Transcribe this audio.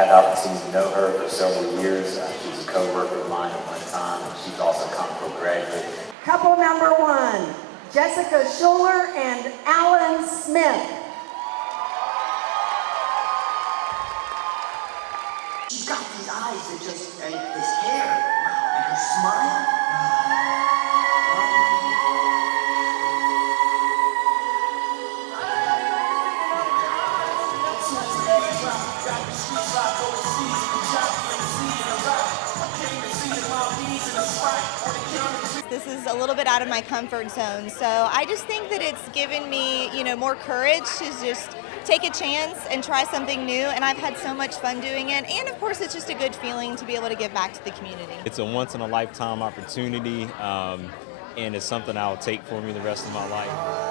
had the opportunity to know her for several years. She was a co-worker of mine at one time, and she's also a Comic Book graduate. Couple number one, Jessica Schuller and Alan Smith. She's got these eyes that just, and this hair, wow, and her smile. This is a little bit out of my comfort zone, so I just think that it's given me, more courage to just take a chance and try something new, and I've had so much fun doing it, and of course it's just a good feeling to be able to give back to the community. It's a once-in-a-lifetime opportunity, and it's something I'll take for me the rest of my life.